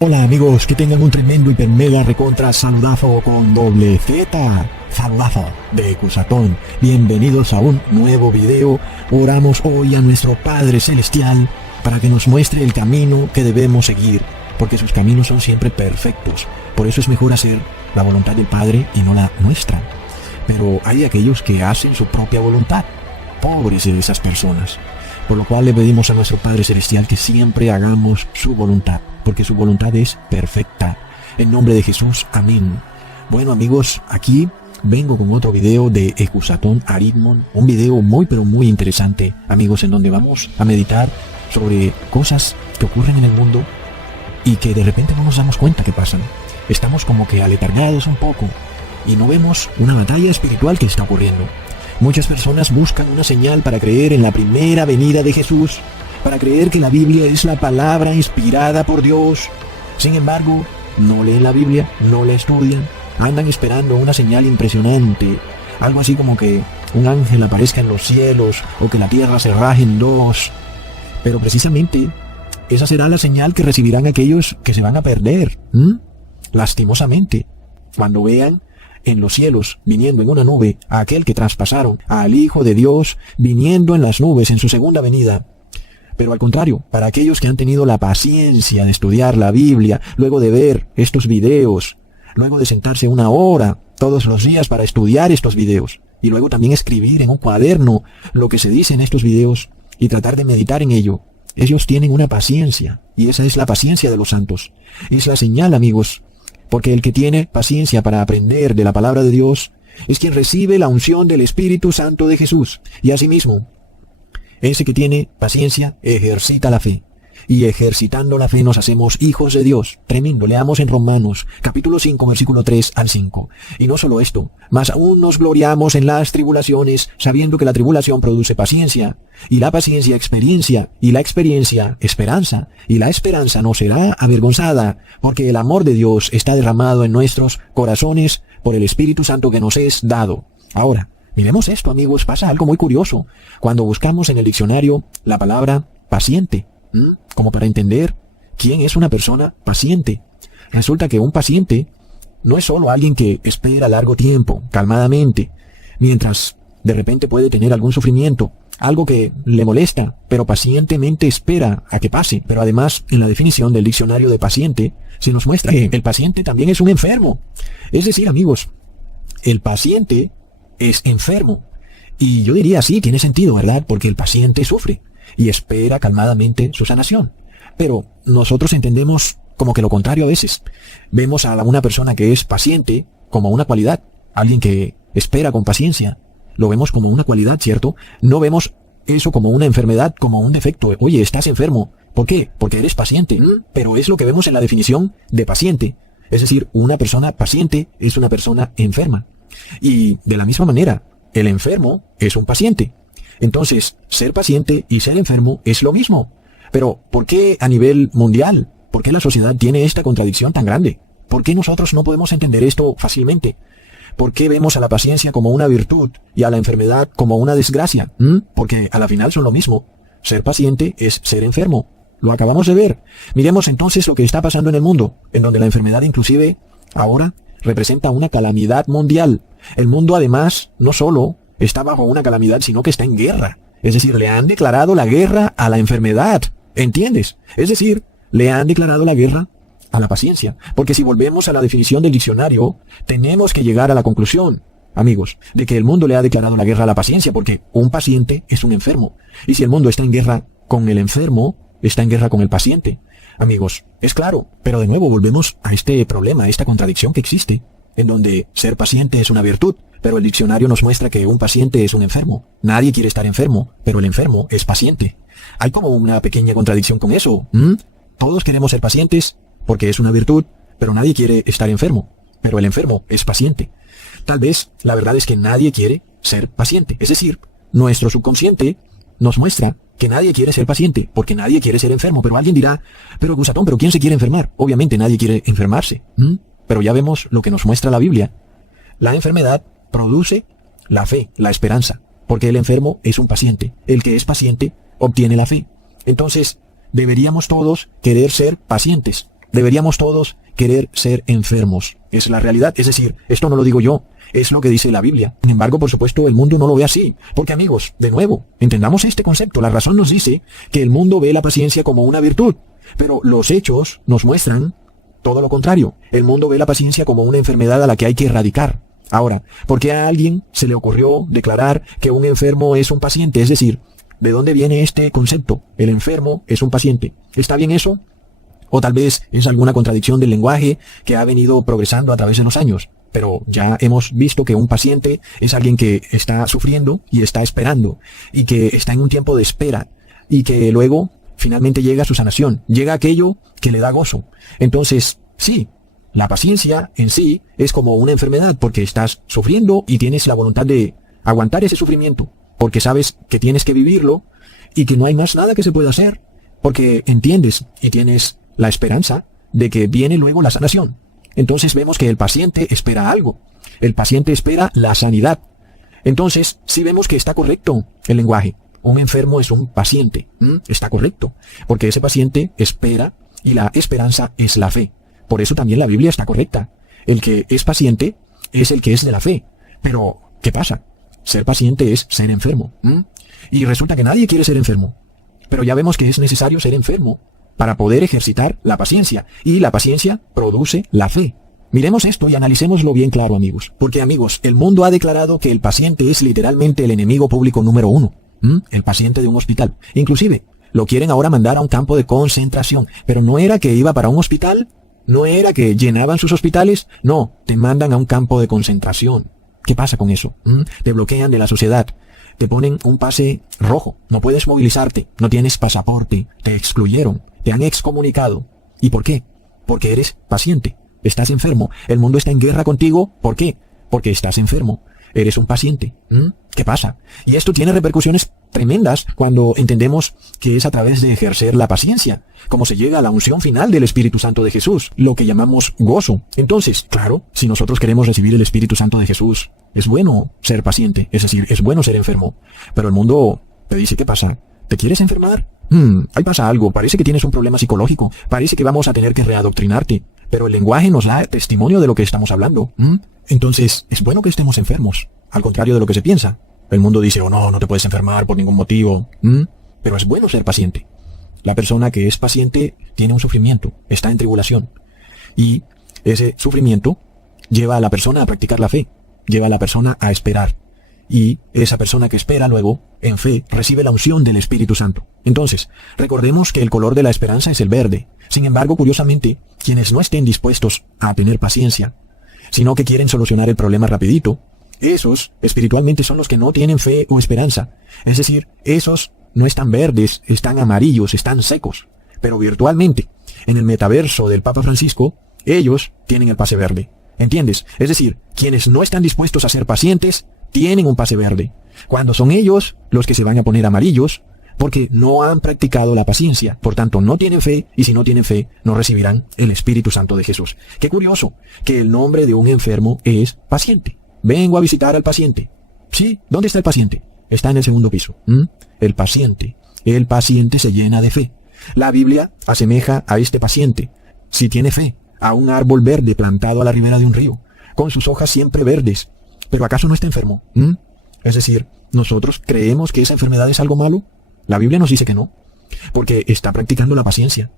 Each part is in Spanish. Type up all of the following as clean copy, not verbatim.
Hola amigos, que tengan un tremendo hiper mega recontra saludazo con doble Z, saludazo de Ecusatón. Bienvenidos a un nuevo video. Oramos hoy a nuestro Padre Celestial para que nos muestre el camino que debemos seguir, porque sus caminos son siempre perfectos. Por eso es mejor hacer la voluntad del Padre y no la nuestra. Pero hay aquellos que hacen su propia voluntad. Pobres de esas personas. Por lo cual le pedimos a nuestro Padre Celestial que siempre hagamos su voluntad, porque su voluntad es perfecta. En nombre de Jesús, amén. Bueno amigos, aquí vengo con otro video de Ecusatón Aritmon, un video muy pero muy interesante, amigos, en donde vamos a meditar sobre cosas que ocurren en el mundo y que de repente no nos damos cuenta que pasan. Estamos como que aletargados un poco y no vemos una batalla espiritual que está ocurriendo. Muchas personas buscan una señal para creer en la primera venida de Jesús, para creer que la Biblia es la palabra inspirada por Dios. Sin embargo, no leen la Biblia, no la estudian, andan esperando una señal impresionante, algo así como que un ángel aparezca en los cielos o que la tierra se raje en dos. Pero precisamente, esa será la señal que recibirán aquellos que se van a perder, lastimosamente, cuando vean en los cielos, viniendo en una nube, a aquel que traspasaron, al Hijo de Dios, viniendo en las nubes en su segunda venida. Pero al contrario, para aquellos que han tenido la paciencia de estudiar la Biblia, luego de ver estos videos, luego de sentarse una hora todos los días para estudiar estos videos, y luego también escribir en un cuaderno lo que se dice en estos videos, y tratar de meditar en ello, ellos tienen una paciencia, y esa es la paciencia de los santos. Es la señal, amigos, porque el que tiene paciencia para aprender de la palabra de Dios es quien recibe la unción del Espíritu Santo de Jesús. Y asimismo, ese que tiene paciencia ejercita la fe. Y ejercitando la fe nos hacemos hijos de Dios. Tremendo. Leamos en Romanos, capítulo 5, versículo 3 al 5. Y no solo esto, mas aún nos gloriamos en las tribulaciones, sabiendo que la tribulación produce paciencia, y la paciencia experiencia, y la experiencia esperanza, y la esperanza no será avergonzada, porque el amor de Dios está derramado en nuestros corazones por el Espíritu Santo que nos es dado. Ahora, miremos esto, amigos, pasa algo muy curioso. Cuando buscamos en el diccionario la palabra paciente, como para entender quién es una persona paciente, resulta que un paciente no es solo alguien que espera largo tiempo, calmadamente, mientras de repente puede tener algún sufrimiento, algo que le molesta, pero pacientemente espera a que pase. Pero además, en la definición del diccionario de paciente, se nos muestra que el paciente también es un enfermo. Es decir, amigos, el paciente es enfermo. Y yo diría, sí, tiene sentido, ¿verdad? Porque el paciente sufre y espera calmadamente su sanación. Pero nosotros entendemos como que lo contrario a veces. Vemos a una persona que es paciente como una cualidad, alguien que espera con paciencia. Lo vemos como una cualidad, ¿cierto? No vemos eso como una enfermedad, como un defecto. Oye, estás enfermo. ¿Por qué? Porque eres paciente. Pero es lo que vemos en la definición de paciente. Es decir, una persona paciente es una persona enferma. Y de la misma manera, el enfermo es un paciente. Entonces, ser paciente y ser enfermo es lo mismo. Pero, ¿por qué a nivel mundial? ¿Por qué la sociedad tiene esta contradicción tan grande? ¿Por qué nosotros no podemos entender esto fácilmente? ¿Por qué vemos a la paciencia como una virtud y a la enfermedad como una desgracia? Porque a la final son lo mismo. Ser paciente es ser enfermo. Lo acabamos de ver. Miremos entonces lo que está pasando en el mundo, en donde la enfermedad inclusive ahora representa una calamidad mundial. El mundo además no solo está bajo una calamidad, sino que está en guerra. Es decir, le han declarado la guerra a la enfermedad. ¿Entiendes? Es decir, le han declarado la guerra a la paciencia. Porque si volvemos a la definición del diccionario, tenemos que llegar a la conclusión, amigos, de que el mundo le ha declarado la guerra a la paciencia, porque un paciente es un enfermo. Y si el mundo está en guerra con el enfermo, está en guerra con el paciente. Amigos, es claro, pero de nuevo volvemos a este problema, a esta contradicción que existe, en donde ser paciente es una virtud, pero el diccionario nos muestra que un paciente es un enfermo. Nadie quiere estar enfermo, pero el enfermo es paciente. Hay como una pequeña contradicción con eso. Todos queremos ser pacientes porque es una virtud, pero nadie quiere estar enfermo, pero el enfermo es paciente. Tal vez la verdad es que nadie quiere ser paciente. Es decir, nuestro subconsciente nos muestra que nadie quiere ser paciente, porque nadie quiere ser enfermo. Pero alguien dirá, pero Ecusatón, ¿pero quién se quiere enfermar? Obviamente nadie quiere enfermarse. Pero ya vemos lo que nos muestra la Biblia. La enfermedad produce la fe, la esperanza, porque el enfermo es un paciente. El que es paciente obtiene la fe. Entonces, deberíamos todos querer ser pacientes. Deberíamos todos querer ser enfermos. Es la realidad. Es decir, esto no lo digo yo. Es lo que dice la Biblia. Sin embargo, por supuesto, el mundo no lo ve así. Porque, amigos, de nuevo, entendamos este concepto. La razón nos dice que el mundo ve la paciencia como una virtud. Pero los hechos nos muestran todo lo contrario. El mundo ve la paciencia como una enfermedad a la que hay que erradicar. Ahora, ¿por qué a alguien se le ocurrió declarar que un enfermo es un paciente? Es decir, ¿de dónde viene este concepto? El enfermo es un paciente. ¿Está bien eso? O tal vez es alguna contradicción del lenguaje que ha venido progresando a través de los años. Pero ya hemos visto que un paciente es alguien que está sufriendo y está esperando, y que está en un tiempo de espera, y que luego finalmente llega su sanación, llega aquello que le da gozo. Entonces, sí, la paciencia en sí es como una enfermedad, porque estás sufriendo y tienes la voluntad de aguantar ese sufrimiento, porque sabes que tienes que vivirlo y que no hay más nada que se pueda hacer, porque entiendes y tienes la esperanza de que viene luego la sanación. Entonces vemos que el paciente espera algo. El paciente espera la sanidad. Entonces, sí vemos que está correcto el lenguaje. Un enfermo es un paciente. Está correcto. Porque ese paciente espera, y la esperanza es la fe. Por eso también la Biblia está correcta. El que es paciente es el que es de la fe. Pero, ¿qué pasa? Ser paciente es ser enfermo. Y resulta que nadie quiere ser enfermo. Pero ya vemos que es necesario ser enfermo para poder ejercitar la paciencia. Y la paciencia produce la fe. Miremos esto y analicémoslo bien claro, amigos. Porque, amigos, el mundo ha declarado que el paciente es literalmente el enemigo público número 1. El paciente de un hospital. Inclusive, lo quieren ahora mandar a un campo de concentración. Pero no era que iba para un hospital, no era que llenaban sus hospitales, no, te mandan a un campo de concentración. ¿Qué pasa con eso? Te bloquean de la sociedad. Te ponen un pase rojo. No puedes movilizarte. No tienes pasaporte. Te excluyeron. Te han excomunicado. ¿Y por qué? Porque eres paciente. Estás enfermo. El mundo está en guerra contigo. ¿Por qué? Porque estás enfermo. Eres un paciente. ¿Qué pasa? Y esto tiene repercusiones tremendas cuando entendemos que es a través de ejercer la paciencia como se llega a la unción final del Espíritu Santo de Jesús, lo que llamamos gozo. Entonces, claro, si nosotros queremos recibir el Espíritu Santo de Jesús, es bueno ser paciente, es decir, es bueno ser enfermo. Pero el mundo te dice, ¿qué pasa? ¿Te quieres enfermar? Ahí pasa algo, parece que tienes un problema psicológico, parece que vamos a tener que readoctrinarte, pero el lenguaje nos da testimonio de lo que estamos hablando. Entonces, es bueno que estemos enfermos, al contrario de lo que se piensa. El mundo dice, oh no, no te puedes enfermar por ningún motivo. Pero es bueno ser paciente. La persona que es paciente tiene un sufrimiento, está en tribulación. Y ese sufrimiento lleva a la persona a practicar la fe, lleva a la persona a esperar. Y esa persona que espera luego, en fe, recibe la unción del Espíritu Santo. Entonces, recordemos que el color de la esperanza es el verde. Sin embargo, curiosamente, quienes no estén dispuestos a tener paciencia, sino que quieren solucionar el problema rapidito, esos espiritualmente son los que no tienen fe o esperanza. Es decir, esos no están verdes, están amarillos, están secos. Pero virtualmente, en el metaverso del Papa Francisco, ellos tienen el pase verde. ¿Entiendes? Es decir, quienes no están dispuestos a ser pacientes, tienen un pase verde. Cuando son ellos los que se van a poner amarillos, porque no han practicado la paciencia. Por tanto, no tienen fe, y si no tienen fe, no recibirán el Espíritu Santo de Jesús. Qué curioso, que el nombre de un enfermo es paciente. Vengo a visitar al paciente. Sí, ¿dónde está el paciente? Está en el segundo piso. El paciente se llena de fe. La Biblia asemeja a este paciente, si tiene fe, a un árbol verde plantado a la ribera de un río, con sus hojas siempre verdes. ¿Pero acaso no está enfermo? Es decir, ¿nosotros creemos que esa enfermedad es algo malo? La Biblia nos dice que no, porque está practicando la paciencia.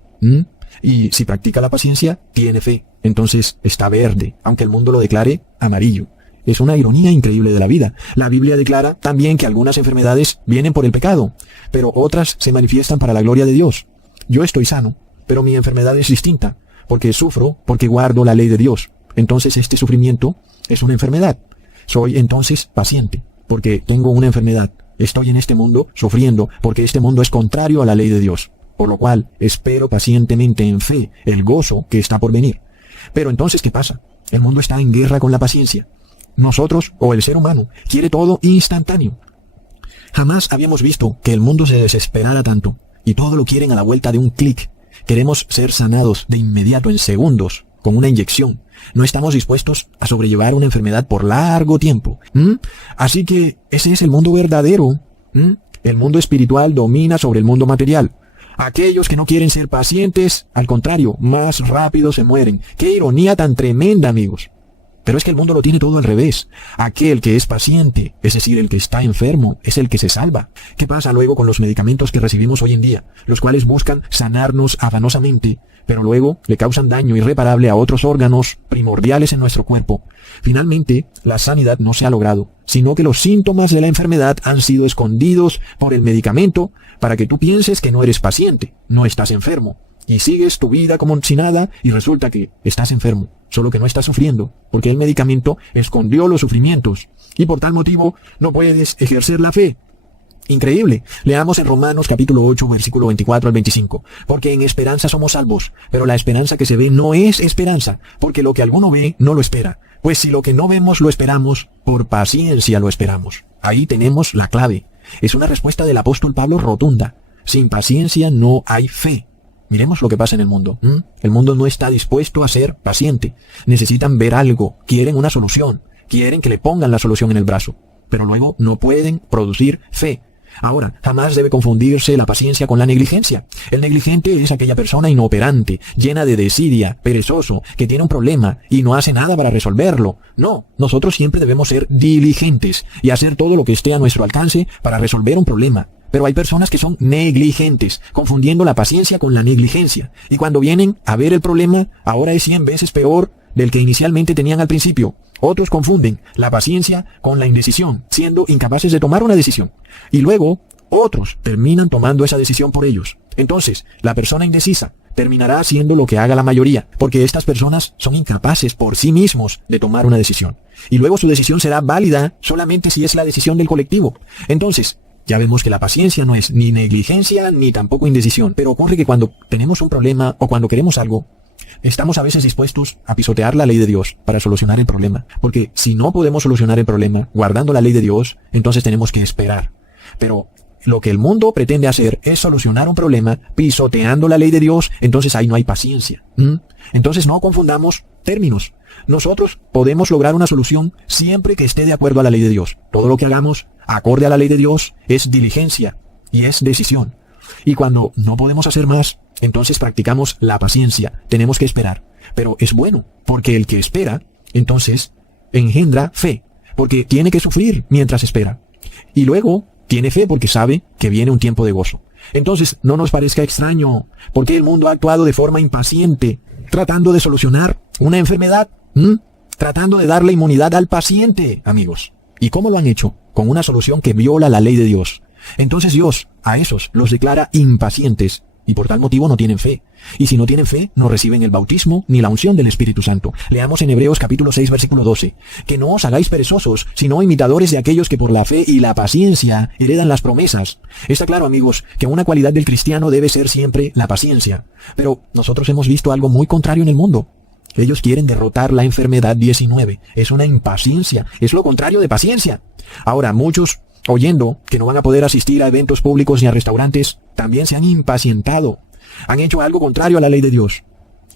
Y si practica la paciencia, tiene fe. Entonces está verde, aunque el mundo lo declare amarillo. Es una ironía increíble de la vida. La Biblia declara también que algunas enfermedades vienen por el pecado, pero otras se manifiestan para la gloria de Dios. Yo estoy sano, pero mi enfermedad es distinta, porque sufro, porque guardo la ley de Dios. Entonces este sufrimiento es una enfermedad. Soy entonces paciente, porque tengo una enfermedad. Estoy en este mundo sufriendo, porque este mundo es contrario a la ley de Dios. Por lo cual, espero pacientemente en fe el gozo que está por venir. Pero entonces, ¿qué pasa? El mundo está en guerra con la paciencia. Nosotros, o el ser humano, quiere todo instantáneo. Jamás habíamos visto que el mundo se desesperara tanto, y todo lo quieren a la vuelta de un clic. Queremos ser sanados de inmediato, en segundos, con una inyección. No estamos dispuestos a sobrellevar una enfermedad por largo tiempo. Así que ese es el mundo verdadero. El mundo espiritual domina sobre el mundo material. Aquellos que no quieren ser pacientes, al contrario, más rápido se mueren. ¡Qué ironía tan tremenda, amigos! Pero es que el mundo lo tiene todo al revés. Aquel que es paciente, es decir, el que está enfermo, es el que se salva. ¿Qué pasa luego con los medicamentos que recibimos hoy en día? Los cuales buscan sanarnos afanosamente, pero luego le causan daño irreparable a otros órganos primordiales en nuestro cuerpo. Finalmente, la sanidad no se ha logrado, sino que los síntomas de la enfermedad han sido escondidos por el medicamento para que tú pienses que no eres paciente, no estás enfermo. Y sigues tu vida como si nada y resulta que estás enfermo, solo que no estás sufriendo, porque el medicamento escondió los sufrimientos y por tal motivo no puedes ejercer la fe. Increíble. Leamos en Romanos capítulo 8, versículo 24 al 25. Porque en esperanza somos salvos, pero la esperanza que se ve no es esperanza, porque lo que alguno ve no lo espera. Pues si lo que no vemos lo esperamos, por paciencia lo esperamos. Ahí tenemos la clave. Es una respuesta del apóstol Pablo rotunda. Sin paciencia no hay fe. Miremos lo que pasa en el mundo. El mundo no está dispuesto a ser paciente. Necesitan ver algo, quieren una solución, quieren que le pongan la solución en el brazo, pero luego no pueden producir fe. Ahora, jamás debe confundirse la paciencia con la negligencia. El negligente es aquella persona inoperante, llena de desidia, perezoso, que tiene un problema y no hace nada para resolverlo. No, nosotros siempre debemos ser diligentes y hacer todo lo que esté a nuestro alcance para resolver un problema. Pero hay personas que son negligentes, confundiendo la paciencia con la negligencia. Y cuando vienen a ver el problema, ahora es 100 veces peor del que inicialmente tenían al principio. Otros confunden la paciencia con la indecisión, siendo incapaces de tomar una decisión. Y luego, otros terminan tomando esa decisión por ellos. Entonces, la persona indecisa terminará haciendo lo que haga la mayoría, porque estas personas son incapaces por sí mismos de tomar una decisión. Y luego su decisión será válida solamente si es la decisión del colectivo. Entonces, ya vemos que la paciencia no es ni negligencia ni tampoco indecisión, pero ocurre que cuando tenemos un problema o cuando queremos algo, estamos a veces dispuestos a pisotear la ley de Dios para solucionar el problema, porque si no podemos solucionar el problema guardando la ley de Dios, entonces tenemos que esperar. Pero lo que el mundo pretende hacer es solucionar un problema pisoteando la ley de Dios, entonces ahí no hay paciencia. Entonces no confundamos términos. Nosotros podemos lograr una solución siempre que esté de acuerdo a la ley de Dios. Todo lo que hagamos acorde a la ley de Dios es diligencia y es decisión. Y cuando no podemos hacer más, entonces practicamos la paciencia. Tenemos que esperar. Pero es bueno, porque el que espera, entonces, engendra fe, porque tiene que sufrir mientras espera. Y luego tiene fe porque sabe que viene un tiempo de gozo. Entonces, no nos parezca extraño, porque el mundo ha actuado de forma impaciente, tratando de solucionar una enfermedad, tratando de darle inmunidad al paciente, amigos. ¿Y cómo lo han hecho? Con una solución que viola la ley de Dios. Entonces Dios a esos los declara impacientes y por tal motivo no tienen fe. Y si no tienen fe, no reciben el bautismo ni la unción del Espíritu Santo. Leamos en Hebreos capítulo 6, versículo 12. Que no os hagáis perezosos, sino imitadores de aquellos que por la fe y la paciencia heredan las promesas. Está claro, amigos, que una cualidad del cristiano debe ser siempre la paciencia. Pero nosotros hemos visto algo muy contrario en el mundo. Ellos quieren derrotar la enfermedad 19. Es una impaciencia. Es lo contrario de paciencia. Ahora, muchos, oyendo que no van a poder asistir a eventos públicos ni a restaurantes, también se han impacientado. Han hecho algo contrario a la ley de Dios.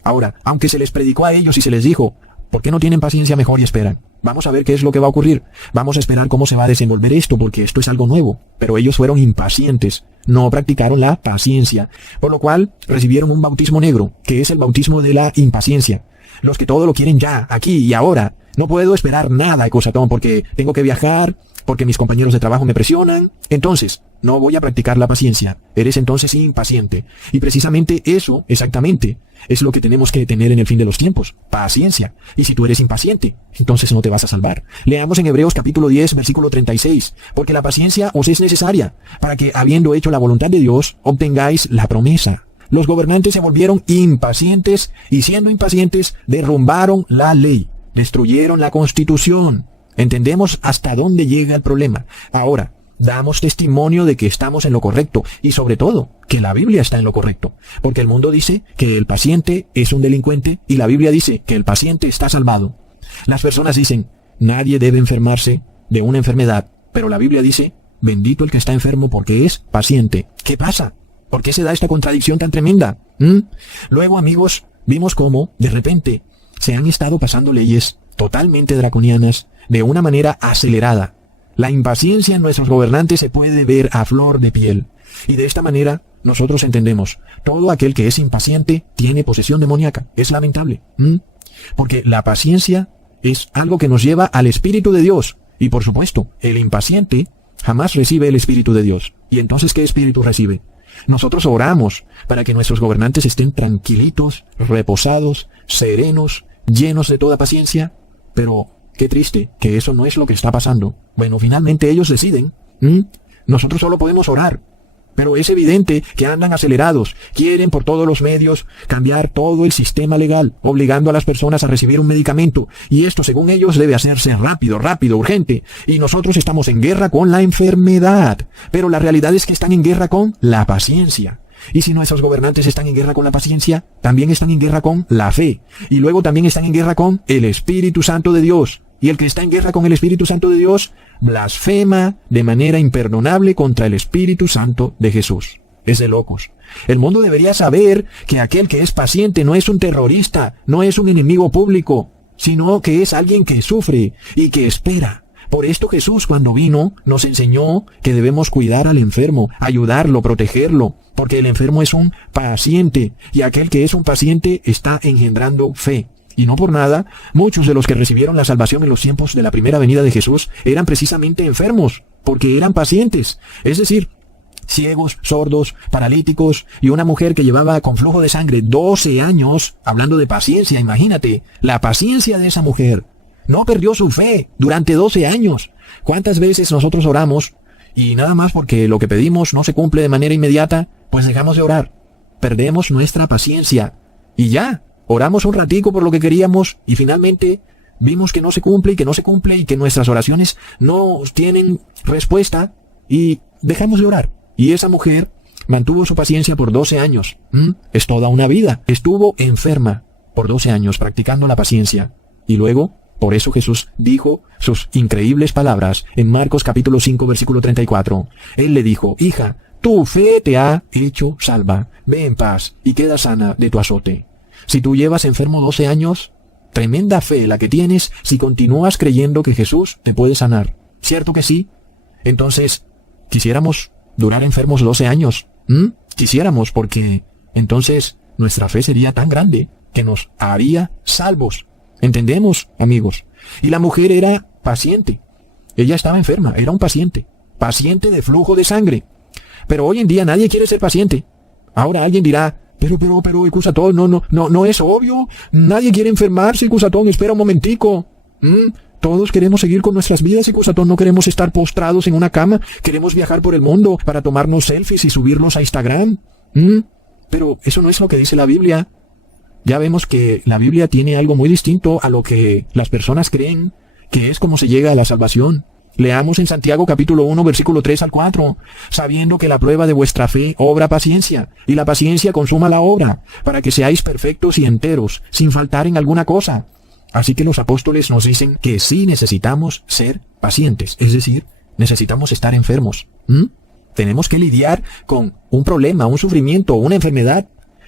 Ahora, aunque se les predicó a ellos y se les dijo, ¿por qué no tienen paciencia mejor y esperan? Vamos a ver qué es lo que va a ocurrir. Vamos a esperar cómo se va a desenvolver esto, porque esto es algo nuevo. Pero ellos fueron impacientes. No practicaron la paciencia. Por lo cual, recibieron un bautismo negro, que es el bautismo de la impaciencia. Los que todo lo quieren ya, aquí y ahora. No puedo esperar nada, Ecosatón, porque tengo que viajar, porque mis compañeros de trabajo me presionan. Entonces, no voy a practicar la paciencia. Eres entonces impaciente. Y precisamente eso, exactamente, es lo que tenemos que tener en el fin de los tiempos. Paciencia. Y si tú eres impaciente, entonces no te vas a salvar. Leamos en Hebreos capítulo 10, versículo 36. Porque la paciencia os es necesaria, para que, habiendo hecho la voluntad de Dios, obtengáis la promesa. Los gobernantes se volvieron impacientes y siendo impacientes derrumbaron la ley, destruyeron la Constitución. Entendemos hasta dónde llega el problema. Ahora, damos testimonio de que estamos en lo correcto y sobre todo, que la Biblia está en lo correcto. Porque el mundo dice que el paciente es un delincuente y la Biblia dice que el paciente está salvado. Las personas dicen, nadie debe enfermarse de una enfermedad, pero la Biblia dice, bendito el que está enfermo porque es paciente. ¿Qué pasa? ¿Por qué se da esta contradicción tan tremenda? Luego, amigos, vimos cómo, de repente, se han estado pasando leyes totalmente draconianas de una manera acelerada. La impaciencia en nuestros gobernantes se puede ver a flor de piel. Y de esta manera nosotros entendemos, todo aquel que es impaciente tiene posesión demoníaca. Es lamentable. Porque la paciencia es algo que nos lleva al Espíritu de Dios. Y por supuesto, el impaciente jamás recibe el Espíritu de Dios. ¿Y entonces qué Espíritu recibe? Nosotros oramos para que nuestros gobernantes estén tranquilitos, reposados, serenos, llenos de toda paciencia. Pero qué triste que eso no es lo que está pasando. Bueno, finalmente ellos deciden. Nosotros solo podemos orar. Pero es evidente que andan acelerados, quieren por todos los medios cambiar todo el sistema legal, obligando a las personas a recibir un medicamento, y esto según ellos debe hacerse rápido, urgente, y nosotros estamos en guerra con la enfermedad, pero la realidad es que están en guerra con la paciencia. Y si nuestros gobernantes están en guerra con la paciencia, también están en guerra con la fe, y luego también están en guerra con el Espíritu Santo de Dios. Y el que está en guerra con el Espíritu Santo de Dios, blasfema de manera imperdonable contra el Espíritu Santo de Jesús. Es de locos. El mundo debería saber que aquel que es paciente no es un terrorista, no es un enemigo público, sino que es alguien que sufre y que espera. Por esto Jesús, cuando vino, nos enseñó que debemos cuidar al enfermo, ayudarlo, protegerlo, porque el enfermo es un paciente, y aquel que es un paciente está engendrando fe. Y no por nada, muchos de los que recibieron la salvación en los tiempos de la primera venida de Jesús eran precisamente enfermos, porque eran pacientes, es decir, ciegos, sordos, paralíticos, y una mujer que llevaba con flujo de sangre 12 años, hablando de paciencia, imagínate, la paciencia de esa mujer. No perdió su fe durante 12 años. ¿Cuántas veces nosotros oramos y nada más porque lo que pedimos no se cumple de manera inmediata, pues dejamos de orar? Perdemos nuestra paciencia y ya. Oramos un ratico por lo que queríamos y finalmente vimos que no se cumple y que nuestras oraciones no tienen respuesta y dejamos de orar. Y esa mujer mantuvo su paciencia por 12 años. Es toda una vida. Estuvo enferma por 12 años practicando la paciencia. Y luego, por eso Jesús dijo sus increíbles palabras en Marcos capítulo 5 versículo 34. Él le dijo, hija, tu fe te ha hecho salva. Ve en paz y queda sana de tu azote. Si tú llevas enfermo 12 años, tremenda fe la que tienes si continúas creyendo que Jesús te puede sanar. ¿Cierto que sí? Entonces, quisiéramos durar enfermos 12 años. Quisiéramos, porque entonces nuestra fe sería tan grande que nos haría salvos. ¿Entendemos, amigos? Y la mujer era paciente. Ella estaba enferma, era un paciente. Paciente de flujo de sangre. Pero hoy en día nadie quiere ser paciente. Ahora alguien dirá, pero, Cusatón, no es obvio. Nadie quiere enfermarse, Cusatón, espera un momentico. Todos queremos seguir con nuestras vidas, Cusatón, no queremos estar postrados en una cama. Queremos viajar por el mundo para tomarnos selfies y subirlos a Instagram. Pero eso no es lo que dice la Biblia. Ya vemos que la Biblia tiene algo muy distinto a lo que las personas creen, que es como se llega a la salvación. Leamos en Santiago capítulo 1 versículo 3 al 4, sabiendo que la prueba de vuestra fe obra paciencia, y la paciencia consuma la obra, para que seáis perfectos y enteros, sin faltar en alguna cosa. Así que los apóstoles nos dicen que sí necesitamos ser pacientes, es decir, necesitamos estar enfermos. Tenemos que lidiar con un problema, un sufrimiento, una enfermedad.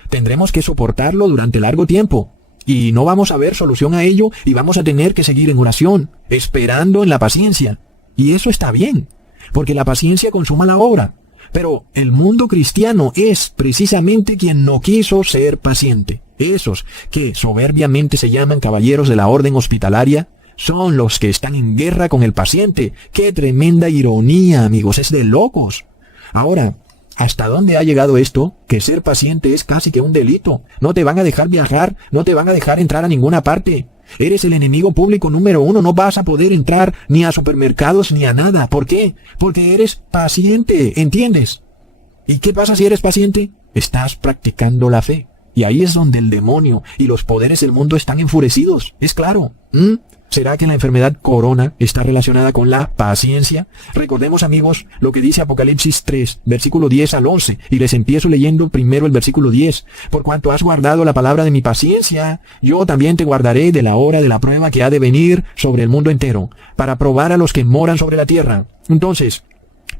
Tendremos que soportarlo durante largo tiempo. Y no vamos a ver solución a ello y vamos a tener que seguir en oración, esperando en la paciencia. Y eso está bien, porque la paciencia consuma la obra. Pero el mundo cristiano es precisamente quien no quiso ser paciente. Esos que soberbiamente se llaman caballeros de la orden hospitalaria son los que están en guerra con el paciente. ¡Qué tremenda ironía, amigos! Es de locos. Ahora, ¿hasta dónde ha llegado esto? Que ser paciente es casi que un delito. No te van a dejar viajar, no te van a dejar entrar a ninguna parte. Eres el enemigo público número 1, no vas a poder entrar ni a supermercados ni a nada. ¿Por qué? Porque eres paciente, ¿entiendes? ¿Y qué pasa si eres paciente? Estás practicando la fe. Y ahí es donde el demonio y los poderes del mundo están enfurecidos. Es claro. ¿Será que la enfermedad corona está relacionada con la paciencia? Recordemos, amigos, lo que dice Apocalipsis 3, versículo 10 al 11, y les empiezo leyendo primero el versículo 10. Por cuanto has guardado la palabra de mi paciencia, yo también te guardaré de la hora de la prueba que ha de venir sobre el mundo entero, para probar a los que moran sobre la tierra. Entonces,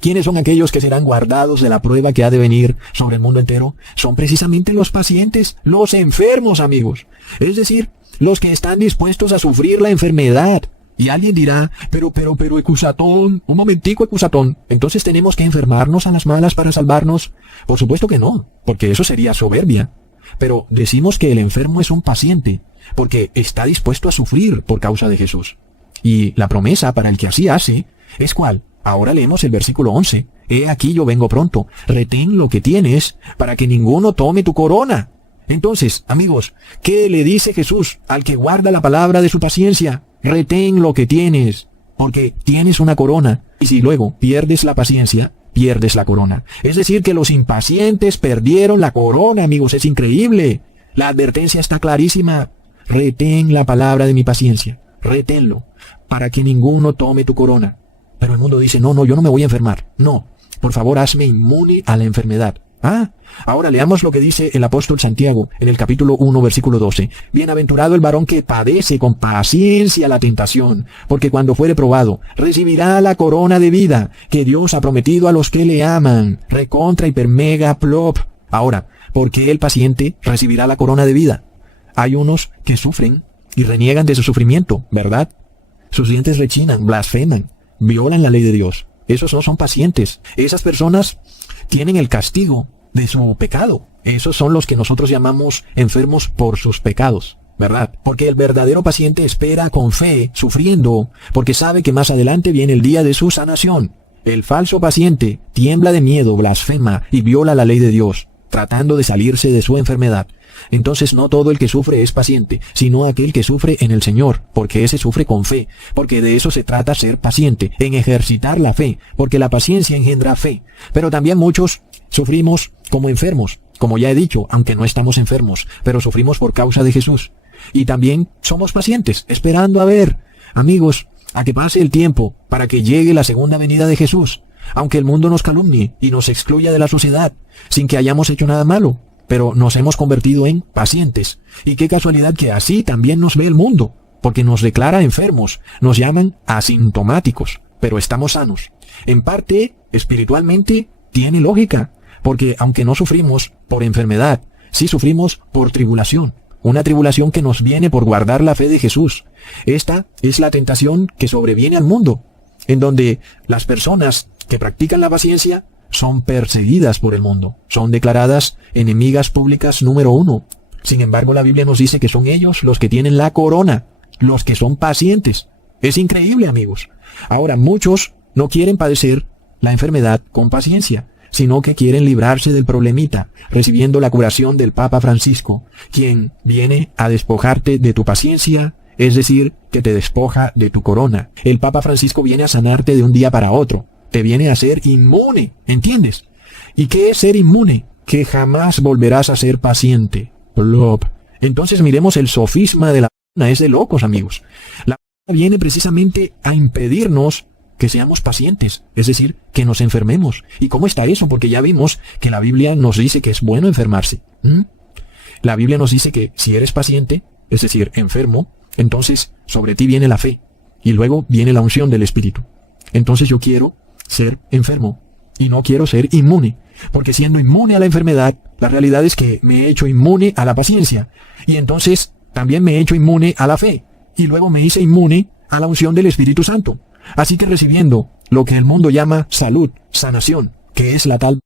¿quiénes son aquellos que serán guardados de la prueba que ha de venir sobre el mundo entero? Son precisamente los pacientes, los enfermos, amigos. Es decir, los que están dispuestos a sufrir la enfermedad. Y alguien dirá, pero, Ecusatón, un momentico, Ecusatón, ¿entonces tenemos que enfermarnos a las malas para salvarnos? Por supuesto que no, porque eso sería soberbia. Pero decimos que el enfermo es un paciente, porque está dispuesto a sufrir por causa de Jesús. Y la promesa para el que así hace, ¿es cuál? Ahora leemos el versículo 11. He aquí yo vengo pronto, retén lo que tienes, para que ninguno tome tu corona. Entonces, amigos, ¿qué le dice Jesús al que guarda la palabra de su paciencia? Retén lo que tienes, porque tienes una corona, y si luego pierdes la paciencia, pierdes la corona. Es decir, que los impacientes perdieron la corona, amigos, es increíble. La advertencia está clarísima. Retén la palabra de mi paciencia, reténlo, para que ninguno tome tu corona. Pero el mundo dice, no, yo no me voy a enfermar. No, por favor, hazme inmune a la enfermedad. Ahora leamos lo que dice el apóstol Santiago en el capítulo 1, versículo 12. Bienaventurado el varón que padece con paciencia la tentación, porque cuando fuere probado, recibirá la corona de vida que Dios ha prometido a los que le aman. Recontra hipermega plop. Ahora, ¿por qué el paciente recibirá la corona de vida? Hay unos que sufren y reniegan de su sufrimiento, ¿verdad? Sus dientes rechinan, blasfeman, violan la ley de Dios. Esos no son pacientes. Esas personas tienen el castigo de su pecado. Esos son los que nosotros llamamos enfermos por sus pecados, ¿verdad? Porque el verdadero paciente espera con fe, sufriendo, porque sabe que más adelante viene el día de su sanación. El falso paciente tiembla de miedo, blasfema y viola la ley de Dios, tratando de salirse de su enfermedad. Entonces no todo el que sufre es paciente, sino aquel que sufre en el Señor, porque ese sufre con fe, porque de eso se trata ser paciente, en ejercitar la fe, porque la paciencia engendra fe. Pero también muchos sufrimos como enfermos, como ya he dicho, aunque no estamos enfermos, pero sufrimos por causa de Jesús. Y también somos pacientes, esperando a ver, amigos, a que pase el tiempo, para que llegue la segunda venida de Jesús, aunque el mundo nos calumnie y nos excluya de la sociedad, sin que hayamos hecho nada malo. Pero nos hemos convertido en pacientes. Y qué casualidad que así también nos ve el mundo, porque nos declara enfermos, nos llaman asintomáticos, pero estamos sanos. En parte, espiritualmente, tiene lógica, porque aunque no sufrimos por enfermedad, sí sufrimos por tribulación, una tribulación que nos viene por guardar la fe de Jesús. Esta es la tentación que sobreviene al mundo, en donde las personas que practican la paciencia son perseguidas por el mundo, son declaradas enemigas públicas número 1. Sin embargo, la Biblia nos dice que son ellos los que tienen la corona, los que son pacientes. Es increíble, amigos. Ahora, muchos no quieren padecer la enfermedad con paciencia, sino que quieren librarse del problemita, recibiendo la curación del Papa Francisco, quien viene a despojarte de tu paciencia, es decir, que te despoja de tu corona. El Papa Francisco viene a sanarte de un día para otro. Te viene a ser inmune, ¿entiendes? ¿Y qué es ser inmune? Que jamás volverás a ser paciente. Plop. Entonces miremos el sofisma de la vacuna. Es de locos, amigos. La vacuna viene precisamente a impedirnos que seamos pacientes, es decir, que nos enfermemos. ¿Y cómo está eso? Porque ya vimos que la Biblia nos dice que es bueno enfermarse. La Biblia nos dice que si eres paciente, es decir, enfermo, entonces sobre ti viene la fe y luego viene la unción del Espíritu. Entonces yo quiero ser enfermo y no quiero ser inmune, porque siendo inmune a la enfermedad, la realidad es que me he hecho inmune a la paciencia y entonces también me he hecho inmune a la fe y luego me hice inmune a la unción del Espíritu Santo. Así que recibiendo lo que el mundo llama salud, sanación, que es la tal,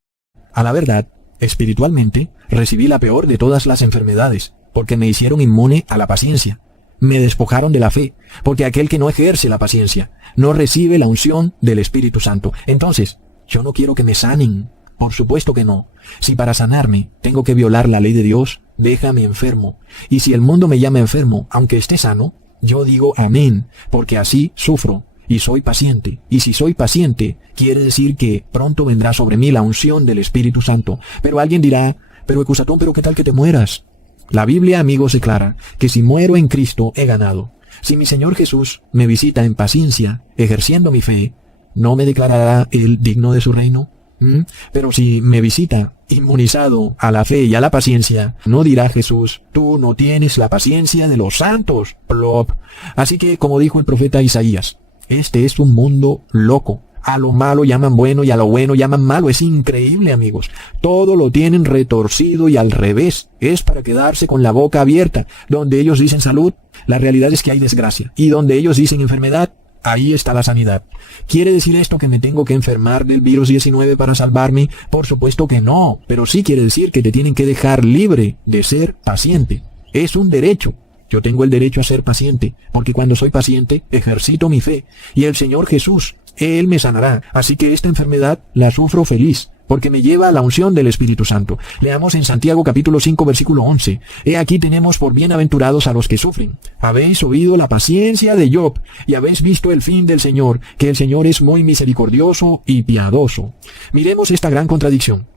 a la verdad, espiritualmente, recibí la peor de todas las enfermedades, porque me hicieron inmune a la paciencia. Me despojaron de la fe, porque aquel que no ejerce la paciencia no recibe la unción del Espíritu Santo. Entonces, yo no quiero que me sanen. Por supuesto que no. Si para sanarme tengo que violar la ley de Dios, déjame enfermo. Y si el mundo me llama enfermo, aunque esté sano, yo digo amén, porque así sufro y soy paciente. Y si soy paciente, quiere decir que pronto vendrá sobre mí la unción del Espíritu Santo. Pero alguien dirá, pero Ecusatón, ¿pero qué tal que te mueras? La Biblia, amigos, declara que si muero en Cristo, he ganado. Si mi Señor Jesús me visita en paciencia, ejerciendo mi fe, ¿no me declarará Él digno de su reino? Pero si me visita inmunizado a la fe y a la paciencia, no dirá Jesús, tú no tienes la paciencia de los santos. Plop. Así que, como dijo el profeta Isaías, este es un mundo loco, A lo malo llaman bueno y a lo bueno llaman malo. Es increíble, amigos. Todo lo tienen retorcido y al revés. Es para quedarse con la boca abierta. Donde ellos dicen salud, la realidad es que hay desgracia. Y donde ellos dicen enfermedad, ahí está la sanidad. ¿Quiere decir esto que me tengo que enfermar del virus 19 para salvarme? Por supuesto que no. Pero sí quiere decir que te tienen que dejar libre de ser paciente. Es un derecho. Yo tengo el derecho a ser paciente, porque cuando soy paciente, ejercito mi fe. Y el Señor Jesús, Él me sanará. Así que esta enfermedad la sufro feliz, porque me lleva a la unción del Espíritu Santo. Leamos en Santiago capítulo 5 versículo 11. He aquí tenemos por bienaventurados a los que sufren. Habéis oído la paciencia de Job, y habéis visto el fin del Señor, que el Señor es muy misericordioso y piadoso. Miremos esta gran contradicción.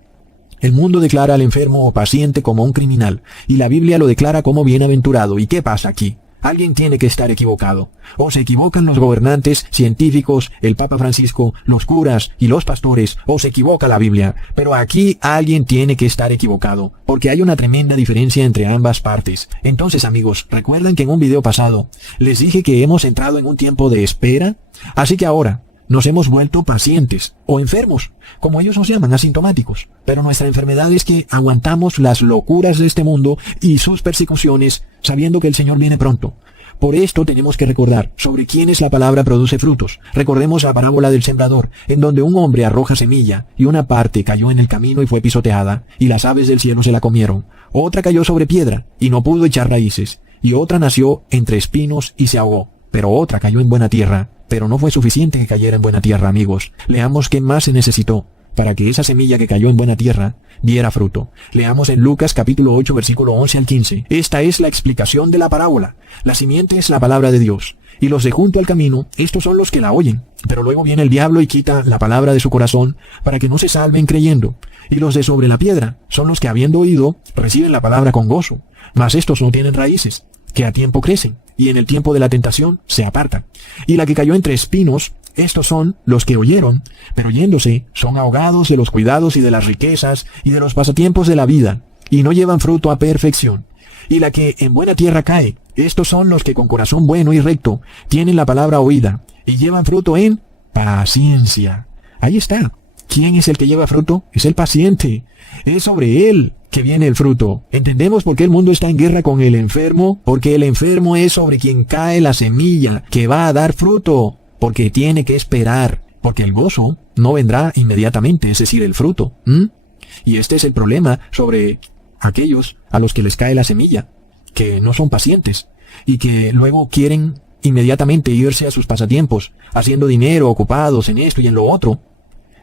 El mundo declara al enfermo o paciente como un criminal, y la Biblia lo declara como bienaventurado. ¿Y qué pasa aquí? Alguien tiene que estar equivocado. O se equivocan los gobernantes, científicos, el Papa Francisco, los curas y los pastores, o se equivoca la Biblia. Pero aquí alguien tiene que estar equivocado, porque hay una tremenda diferencia entre ambas partes. Entonces, amigos, ¿recuerdan que en un video pasado les dije que hemos entrado en un tiempo de espera? Así que ahora nos hemos vuelto pacientes o enfermos, como ellos nos llaman, asintomáticos. Pero nuestra enfermedad es que aguantamos las locuras de este mundo y sus persecuciones, sabiendo que el Señor viene pronto. Por esto tenemos que recordar sobre quiénes la palabra produce frutos. Recordemos la parábola del sembrador, en donde un hombre arroja semilla, y una parte cayó en el camino y fue pisoteada, y las aves del cielo se la comieron. Otra cayó sobre piedra, y no pudo echar raíces, y otra nació entre espinos y se ahogó. Pero otra cayó en buena tierra. Pero no fue suficiente que cayera en buena tierra, amigos. Leamos qué más se necesitó para que esa semilla que cayó en buena tierra diera fruto. Leamos en Lucas capítulo 8 versículo 11 al 15. Esta es la explicación de la parábola. La simiente es la palabra de Dios. Y los de junto al camino, estos son los que la oyen. Pero luego viene el diablo y quita la palabra de su corazón para que no se salven creyendo. Y los de sobre la piedra son los que habiendo oído, reciben la palabra con gozo. Mas estos no tienen raíces, que a tiempo crecen, y en el tiempo de la tentación se apartan. Y la que cayó entre espinos, estos son los que oyeron, pero yéndose son ahogados de los cuidados y de las riquezas y de los pasatiempos de la vida, y no llevan fruto a perfección. Y la que en buena tierra cae, estos son los que con corazón bueno y recto tienen la palabra oída, y llevan fruto en paciencia. Ahí está. ¿Quién es el que lleva fruto? Es el paciente. Es sobre él que viene el fruto. ¿Entendemos por qué el mundo está en guerra con el enfermo? Porque el enfermo es sobre quien cae la semilla que va a dar fruto. Porque tiene que esperar. Porque el gozo no vendrá inmediatamente, es decir, el fruto. Y este es el problema sobre aquellos a los que les cae la semilla, que no son pacientes y que luego quieren inmediatamente irse a sus pasatiempos, haciendo dinero, ocupados en esto y en lo otro.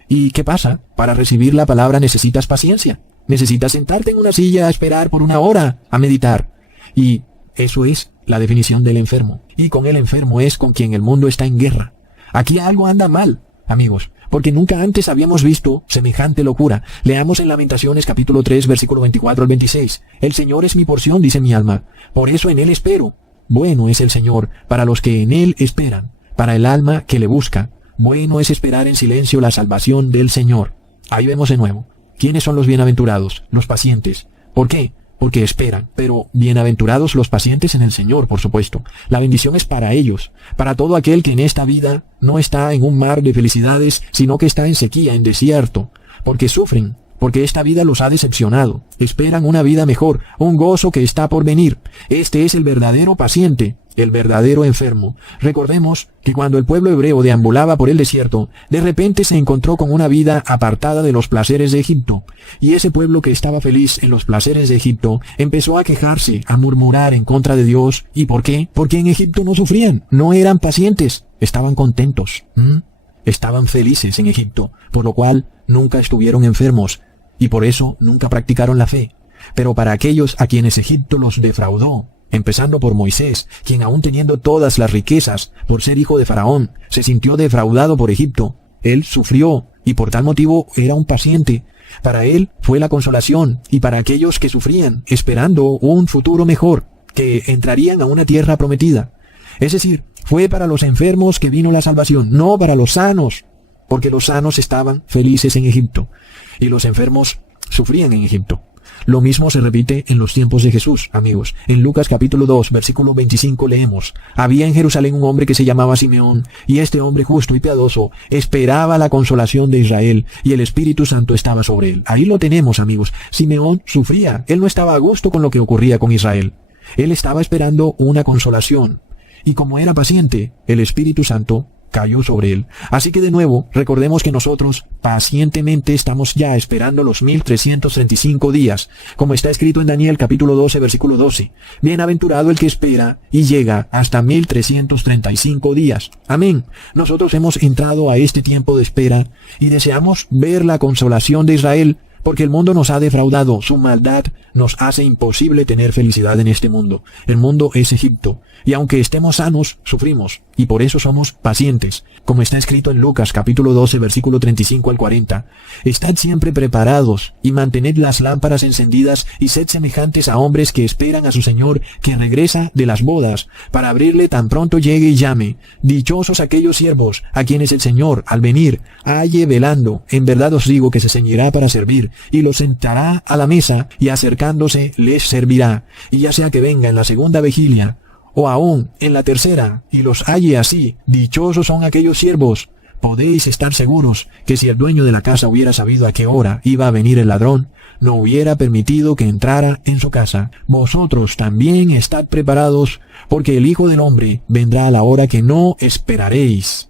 ¿Y qué pasa? Para recibir la palabra necesitas paciencia. Necesitas sentarte en una silla a esperar por una hora, a meditar. Y eso es la definición del enfermo. Y con el enfermo es con quien el mundo está en guerra. Aquí algo anda mal, amigos, porque nunca antes habíamos visto semejante locura. Leamos en Lamentaciones capítulo 3, versículo 24 al 26. El Señor es mi porción, dice mi alma. Por eso en Él espero. Bueno es el Señor para los que en Él esperan, para el alma que le busca. Bueno es esperar en silencio la salvación del Señor. Ahí vemos de nuevo. ¿Quiénes son los bienaventurados? Los pacientes. ¿Por qué? Porque esperan. Pero bienaventurados los pacientes en el Señor, por supuesto. La bendición es para ellos, para todo aquel que en esta vida no está en un mar de felicidades, sino que está en sequía, en desierto. Porque sufren, porque esta vida los ha decepcionado. Esperan una vida mejor, un gozo que está por venir. Este es el verdadero paciente, el verdadero enfermo. Recordemos que cuando el pueblo hebreo deambulaba por el desierto, de repente se encontró con una vida apartada de los placeres de Egipto. Y ese pueblo que estaba feliz en los placeres de Egipto empezó a quejarse, a murmurar en contra de Dios. ¿Y por qué? Porque en Egipto no sufrían, no eran pacientes, estaban contentos. Estaban felices en Egipto, por lo cual nunca estuvieron enfermos y por eso nunca practicaron la fe. Pero para aquellos a quienes Egipto los defraudó, empezando por Moisés, quien aún teniendo todas las riquezas por ser hijo de Faraón, se sintió defraudado por Egipto. Él sufrió y por tal motivo era un paciente. Para él fue la consolación y para aquellos que sufrían, esperando un futuro mejor, que entrarían a una tierra prometida. Es decir, fue para los enfermos que vino la salvación, no para los sanos, porque los sanos estaban felices en Egipto y los enfermos sufrían en Egipto. Lo mismo se repite en los tiempos de Jesús, amigos. En Lucas capítulo 2, versículo 25 leemos: había en Jerusalén un hombre que se llamaba Simeón, y este hombre justo y piadoso esperaba la consolación de Israel, y el Espíritu Santo estaba sobre él. Ahí lo tenemos, amigos. Simeón sufría. Él no estaba a gusto con lo que ocurría con Israel. Él estaba esperando una consolación. Y como era paciente, el Espíritu Santo cayó sobre él. Así que de nuevo, recordemos que nosotros pacientemente estamos ya esperando los 1335 días, como está escrito en Daniel capítulo 12, versículo 12. Bienaventurado el que espera y llega hasta 1335 días. Amén. Nosotros hemos entrado a este tiempo de espera y deseamos ver la consolación de Israel, porque el mundo nos ha defraudado. Su maldad nos hace imposible tener felicidad en este mundo. El mundo es Egipto. Y aunque estemos sanos, sufrimos. Y por eso somos pacientes. Como está escrito en Lucas capítulo 12, versículo 35 al 40. Estad siempre preparados y mantened las lámparas encendidas y sed semejantes a hombres que esperan a su Señor que regresa de las bodas, para abrirle tan pronto llegue y llame. Dichosos aquellos siervos a quienes el Señor, al venir, halle velando. En verdad os digo que se ceñirá para servir, y los sentará a la mesa, y acercándose les servirá. Y ya sea que venga en la segunda vigilia, o aún en la tercera, y los halle así, dichosos son aquellos siervos. Podéis estar seguros que si el dueño de la casa hubiera sabido a qué hora iba a venir el ladrón, no hubiera permitido que entrara en su casa. Vosotros también estad preparados, porque el Hijo del Hombre vendrá a la hora que no esperaréis.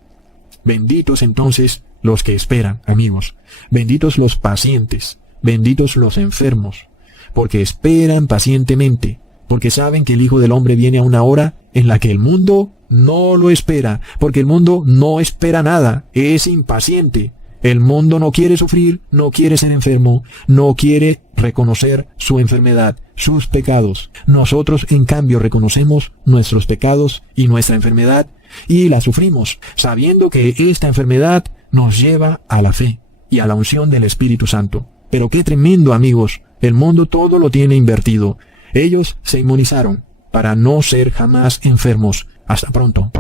Benditos entonces los que esperan, amigos. Benditos los pacientes. Benditos los enfermos, porque esperan pacientemente, porque saben que el Hijo del Hombre viene a una hora en la que el mundo no lo espera, porque el mundo no espera nada, es impaciente. El mundo no quiere sufrir, no quiere ser enfermo, no quiere reconocer su enfermedad, sus pecados. Nosotros, en cambio, reconocemos nuestros pecados y nuestra enfermedad y la sufrimos, sabiendo que esta enfermedad nos lleva a la fe y a la unción del Espíritu Santo. Pero qué tremendo, amigos. El mundo todo lo tiene invertido. Ellos se inmunizaron para no ser jamás enfermos. Hasta pronto.